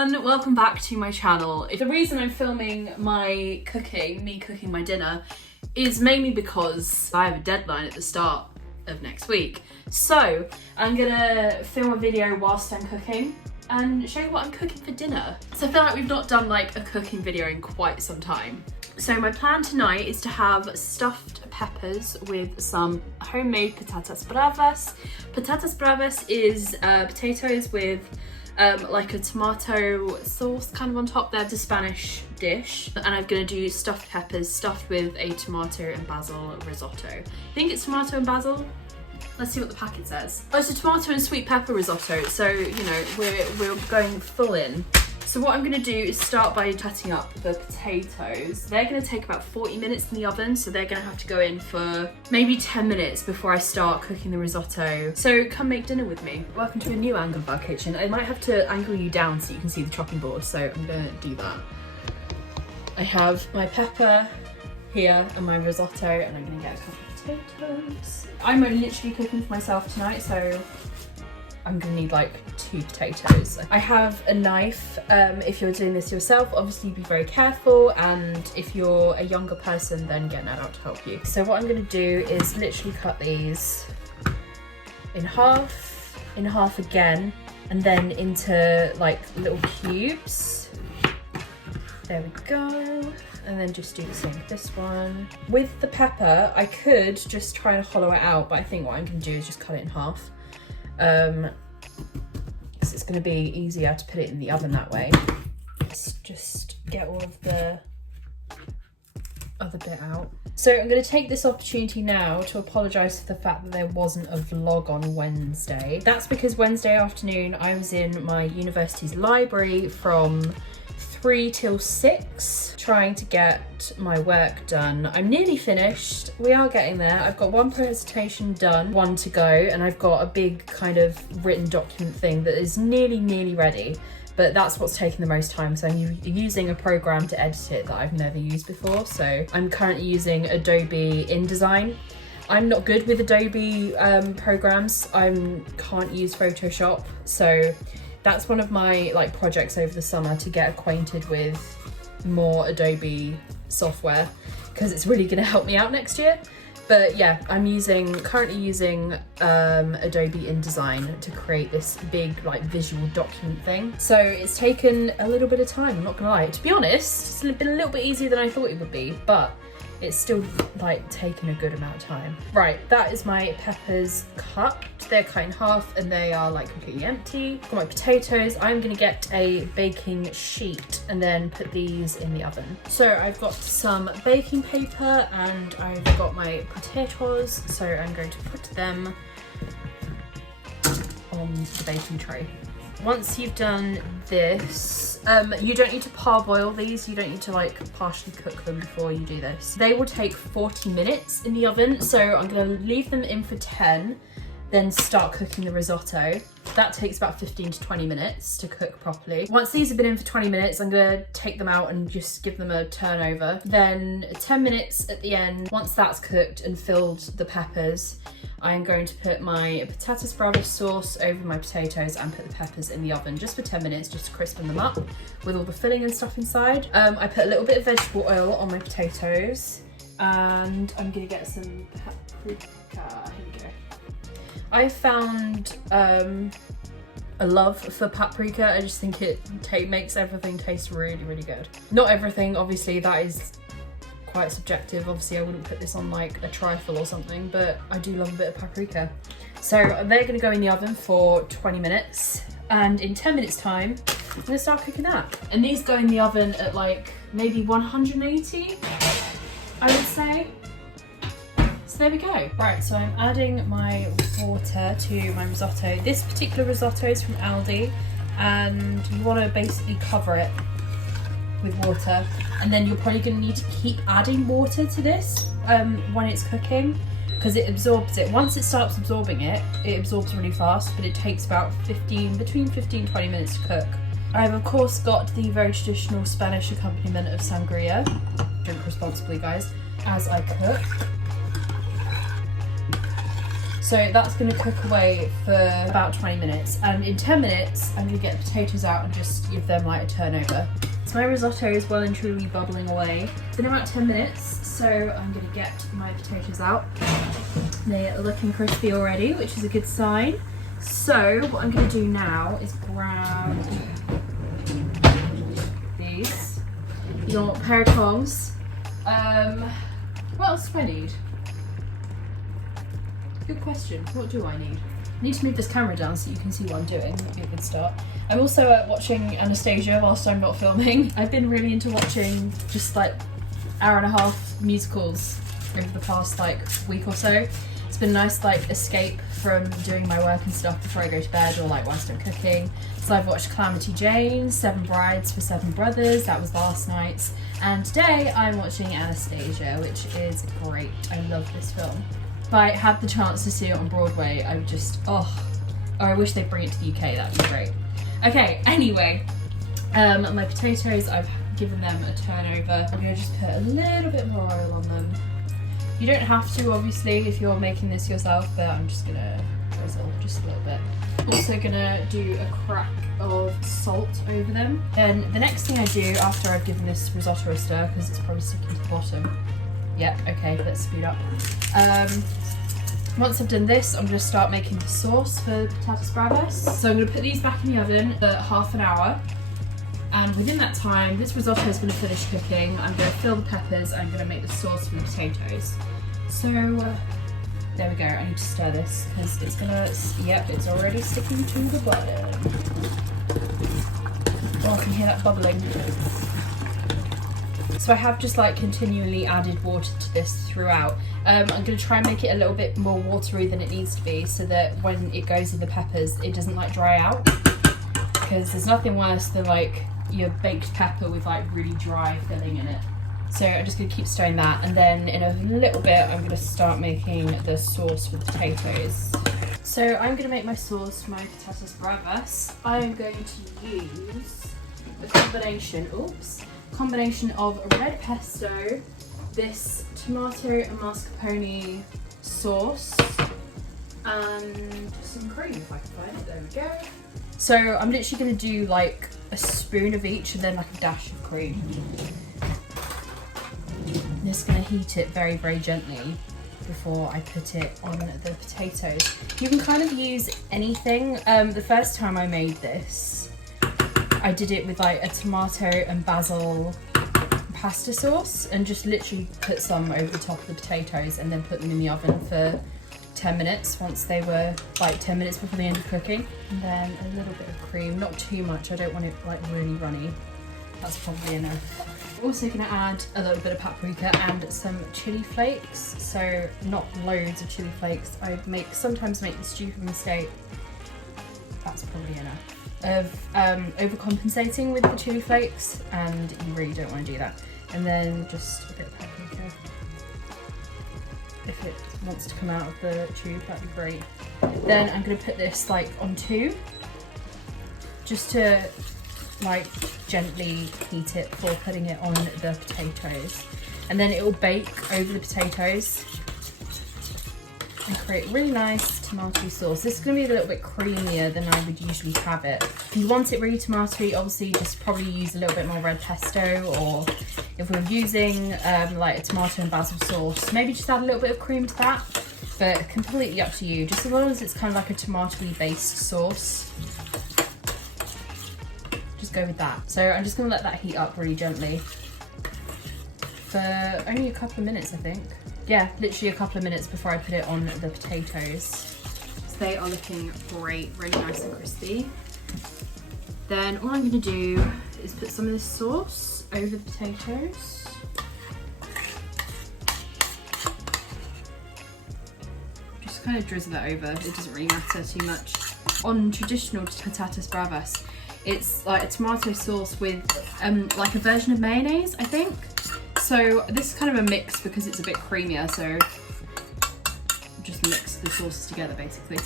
everyone, welcome back to my channel. The reason I'm filming me cooking my dinner, is mainly because I have a deadline at the start of next week. So I'm gonna film a video whilst I'm cooking and show you what I'm cooking for dinner. So I feel like we've not done like a cooking video in quite some time. So my plan tonight is to have stuffed peppers with some homemade patatas bravas. Patatas bravas is potatoes with like a tomato sauce kind of on top. That's a Spanish dish. And I'm gonna do stuffed peppers stuffed with a tomato and basil risotto. I think it's tomato and basil. Let's see what the packet says. Oh, it's a tomato and sweet pepper risotto. So, you know, we're going full in. So what I'm gonna do is start by cutting up the potatoes. They're gonna take about 40 minutes in the oven, so they're gonna have to go in for maybe 10 minutes before I start cooking the risotto. So come make dinner with me. Welcome to a new angle of our kitchen. I might have to angle you down so you can see the chopping board, so I'm gonna do that. I have my pepper here and my risotto, and I'm gonna get a couple of potatoes. I'm literally cooking for myself tonight, so I'm gonna need like 2 potatoes. I have a knife. If you're doing this yourself, obviously be very careful, and if you're a younger person, then get an adult to help you. So what I'm gonna do is literally cut these in half again, and then into like little cubes. There we go. And then just do the same with this one. With the pepper, I could just try and hollow it out, but I think what I'm gonna do is just cut it in half. Because it's going to be easier to put it in the oven that way. Let's just get all of the other bit out. So I'm going to take this opportunity now to apologise for the fact that there wasn't a vlog on Wednesday. That's because Wednesday afternoon I was in my university's library from 3 till 6 trying to get my work done. I'm nearly finished. We are getting there. I've got 1 presentation done, 1 to go, and I've got a big kind of written document thing that is nearly ready, but that's what's taking the most time. So I'm using a program to edit it that I've never used before. So I'm currently using Adobe InDesign. I'm not good with Adobe programs. I can't use Photoshop, so that's one of my like projects over the summer, to get acquainted with more Adobe software, because it's really gonna help me out next year. But yeah, I'm currently using Adobe InDesign to create this big like visual document thing. So it's taken a little bit of time, I'm not gonna lie. To be honest, it's been a little bit easier than I thought it would be, but it's still like taken a good amount of time. Right, that is my peppers cut. They're cut in half and they are like completely empty. Got my potatoes. I'm gonna get a baking sheet and then put these in the oven. So I've got some baking paper and I've got my potatoes. So I'm going to put them on the baking tray. Once you've done this, you don't need to parboil these. You don't need to like partially cook them before you do this. They will take 40 minutes in the oven. So I'm gonna leave them in for 10, then start cooking the risotto. That takes about 15 to 20 minutes to cook properly. Once these have been in for 20 minutes, I'm gonna take them out and just give them a turn over. Then 10 minutes at the end, once that's cooked and filled the peppers, I'm going to put my patatas bravas sauce over my potatoes and put the peppers in the oven just for 10 minutes, just to crispen them up with all the filling and stuff inside. I put a little bit of vegetable oil on my potatoes, and I'm gonna get some paprika. Here we go. I found a love for paprika. I just think it makes everything taste really good. Not everything, obviously, that is quite subjective. Obviously I wouldn't put this on like a trifle or something, but I do love a bit of paprika. So they're gonna go in the oven for 20 minutes, and in 10 minutes time I'm gonna start cooking that. And these go in the oven at like maybe 180, I would say. So there we go. Right, so I'm adding my water to my risotto. This particular risotto is from Aldi, and you want to basically cover it with water, and then you're probably going to need to keep adding water to this when it's cooking, because it absorbs it. Once it starts absorbing it, it absorbs really fast, but it takes about between 15 and 20 minutes to cook. I've of course got the very traditional Spanish accompaniment of sangria. Drink responsibly, guys, as I cook. So that's gonna cook away for about 20 minutes. And in 10 minutes, I'm gonna get the potatoes out and just give them like a turn over. So my risotto is well and truly bubbling away. It's been about 10 minutes, so I'm gonna get my potatoes out. They are looking crispy already, which is a good sign. So what I'm gonna do now is grab these. Your pair of tongs. What else do I need? Good question. What do I need? I need to move this camera down so you can see what I'm doing. That'd be a good start. I'm also watching Anastasia whilst I'm not filming. I've been really into watching just like hour-and-a-half musicals over the past like week or so. It's been a nice like escape from doing my work and stuff before I go to bed or like whilst I'm cooking. So I've watched Calamity Jane, Seven Brides for Seven Brothers, that was last night's. And today I'm watching Anastasia, which is great. I love this film. If I had the chance to see it on Broadway, I would just, I wish they'd bring it to the UK, that'd be great. Okay, anyway, my potatoes, I've given them a turn over. I'm gonna just put a little bit more oil on them. You don't have to, obviously, if you're making this yourself, but I'm just gonna drizzle just a little bit. Also gonna do a crack of salt over them. Then the next thing I do after I've given this risotto a stir, because it's probably sticking to the bottom. Yep, okay, let's speed up. Once I've done this, I'm going to start making the sauce for patatas bravas. So I'm going to put these back in the oven for half an hour. And within that time, this risotto is going to finish cooking. I'm going to fill the peppers and I'm going to make the sauce for the potatoes. So there we go. I need to stir this because it's going to, yep, it's already sticking to the bottom. Oh, I can hear that bubbling. So I have just like continually added water to this throughout. I'm going to try and make it a little bit more watery than it needs to be so that when it goes in the peppers it doesn't like dry out, because there's nothing worse than like your baked pepper with like really dry filling in it. So I'm just going to keep stirring that, and then in a little bit I'm going to start making the sauce for the potatoes. So I'm going to make my sauce for my patatas bravas. I'm going to use a combination of red pesto, this tomato and mascarpone sauce, and some cream if I can find it. There we go. So I'm literally going to do like a spoon of each and then like a dash of cream. I'm just going to heat it very, very gently before I put it on the potatoes. You can kind of use anything. The first time I made this, I did it with like a tomato and basil pasta sauce and just literally put some over the top of the potatoes and then put them in the oven for 10 minutes once they were like 10 minutes before the end of cooking. And then a little bit of cream, not too much, I don't want it like really runny. That's probably enough. Also going to add a little bit of paprika and some chili flakes. So not loads of chili flakes. I sometimes make the stupid mistake, that's probably enough, of overcompensating with the chili flakes, and you really don't want to do that. And then just a bit of paprika. If it wants to come out of the tube, that'd be great. Then I'm going to put this like on two, just to like gently heat it before putting it on the potatoes. And then it will bake over the potatoes and create really nice tomato sauce. This is going to be a little bit creamier than I would usually have it. If you want it really tomatoey, obviously just probably use a little bit more red pesto, or if we're using like a tomato and basil sauce, maybe just add a little bit of cream to that, but completely up to you, just as long as it's kind of like a tomatoey based sauce. Just go with that. So I'm just going to let that heat up really gently for only a couple of minutes, I think. Yeah, literally a couple of minutes before I put it on the potatoes. So they are looking great, really nice and crispy. Then all I'm going to do is put some of this sauce over the potatoes. Just kind of drizzle it over, it doesn't really matter too much. On traditional patatas bravas, it's like a tomato sauce with like a version of mayonnaise, I think. So this is kind of a mix because it's a bit creamier, so just mix the sauces together basically.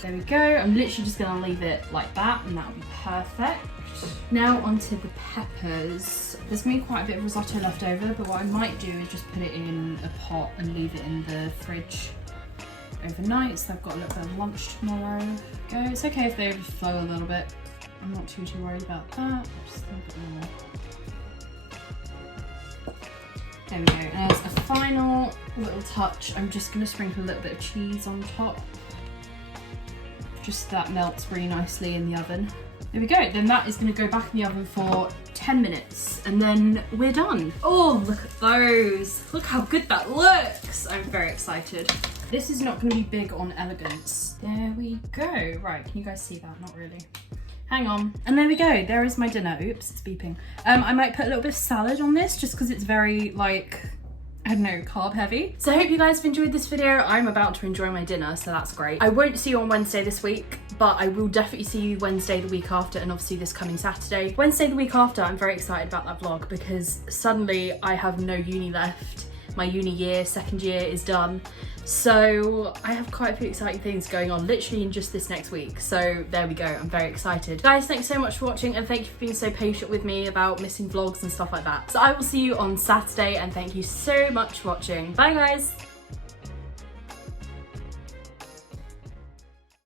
There we go. I'm literally just going to leave it like that and that'll be perfect. Now onto the peppers. There's going to be quite a bit of risotto left over, but what I might do is just put it in a pot and leave it in the fridge overnight, so I've got a little bit of lunch tomorrow. Go. It's okay if they overflow a little bit. I'm not too worried about that. Just a little bit more. There we go. And as a final little touch, I'm just going to sprinkle a little bit of cheese on top. Just so that melts really nicely in the oven. There we go. Then that is going to go back in the oven for 10 minutes and then we're done. Oh, look at those. Look how good that looks. I'm very excited. This is not going to be big on elegance. There we go. Right, can you guys see that? Not really. Hang on. And there we go. There is my dinner. Oops, it's beeping. I might put a little bit of salad on this just because it's very, like, I don't know, carb heavy. So I hope you guys have enjoyed this video. I'm about to enjoy my dinner, so that's great. I won't see you on Wednesday this week, but I will definitely see you Wednesday the week after, and obviously this coming Saturday. Wednesday the week after, I'm very excited about that vlog because suddenly I have no uni left. My uni year, second year is done. So I have quite a few exciting things going on literally in just this next week. So there we go, I'm very excited. Guys, thanks so much for watching and thank you for being so patient with me about missing vlogs and stuff like that. So I will see you on Saturday and thank you so much for watching. Bye guys.